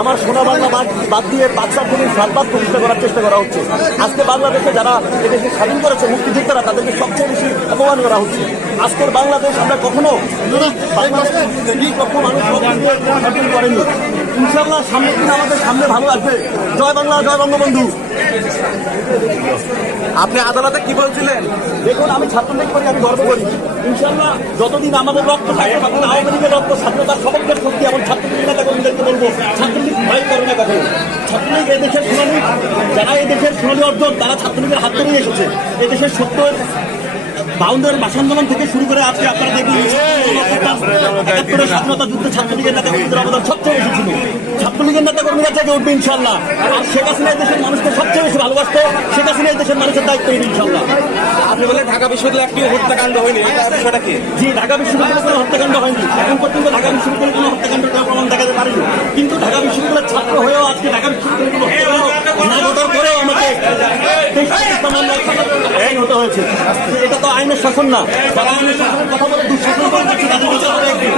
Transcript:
আমার সোনা বাংলা বাদ দিয়ে বাদশাহ খুনির সাতবাদ প্রতিষ্ঠা করার চেষ্টা করা হচ্ছে। আজকে বাংলাদেশে যারা এদেশে স্বাধীন করেছে মুক্তিযোদ্ধারা, তাদেরকে সবচেয়ে বেশি অপমান করা হচ্ছে। আজকের বাংলাদেশ আমরা কখনো মানুষ করেনি। ইনশাল্লাহ সামনের দিন আমাদের সামনে ভালো আসবে। জয় বাংলা, জয় বঙ্গবন্ধু। আপনি আদালতে কি বলছিলেন? দেখুন, আমি ছাত্রলীগ করি, আমি গর্ব করি। ইনশাল্লাহ যতদিন আমাদের রক্ত থাকে, তখন আওয়ামী লীগের রক্ত স্বাধীনতার সপক্ষের শক্তি। এমন ছাত্রলীগ নেতা কর্মীদেরকে বলবো, ছাত্রলীগ ভয় করে না কখনো। ছাত্রলীগ এদেশের সোনালী, যারা এদেশের সোনালী অর্জন, তারা ছাত্রলীগের হাত ধরেই এসেছে। এদেশের ৭০-৫২ ভাষা আন্দোলন থেকে শুরু করে আজকে আপনারা দেখুন ৭১ স্বাধীনতা যুদ্ধে ছাত্রলীগের নেতা কর্মীদের অবদান সবচেয়ে বেশি ছিল। ছাত্রলীগের নেতা কর্মীরা জেগে উঠবে ইনশাল্লাহ। আর শেখ হাসিনা দেশের মানুষকে সবচেয়ে বেশি ভালোবাসতো। শেখ হাসিনা দেশের মানুষের দায়িত্ব নিন ইনশাল্লাহ। আপনি বলে ঢাকা বিশ্ববিদ্যালয়ে একটি হত্যাকাণ্ড হয়নি, এটা বিষয়টা কি? জি, ঢাকা বিশ্ববিদ্যালয়ে কোনো হত্যাকাণ্ড হয়নি। এখন পর্যন্ত ঢাকা বিশ্ববিদ্যালয়ে কোনো হত্যাকাণ্ডের প্রমাণ দেখাতে পারেনি। কিন্তু ঢাকা বিশ্ববিদ্যালয়ের ছাত্র হয়েও আজকে ঢাকা বিশ্ববিদ্যালয় না ভোটার করেও আমাকে হতে হয়েছে। এটা তো আইনের শাসন না। যারা আইনের শাসনের কথা বলে দুঃশাসন করে দিচ্ছে, তাদের বিচার করে একদিন।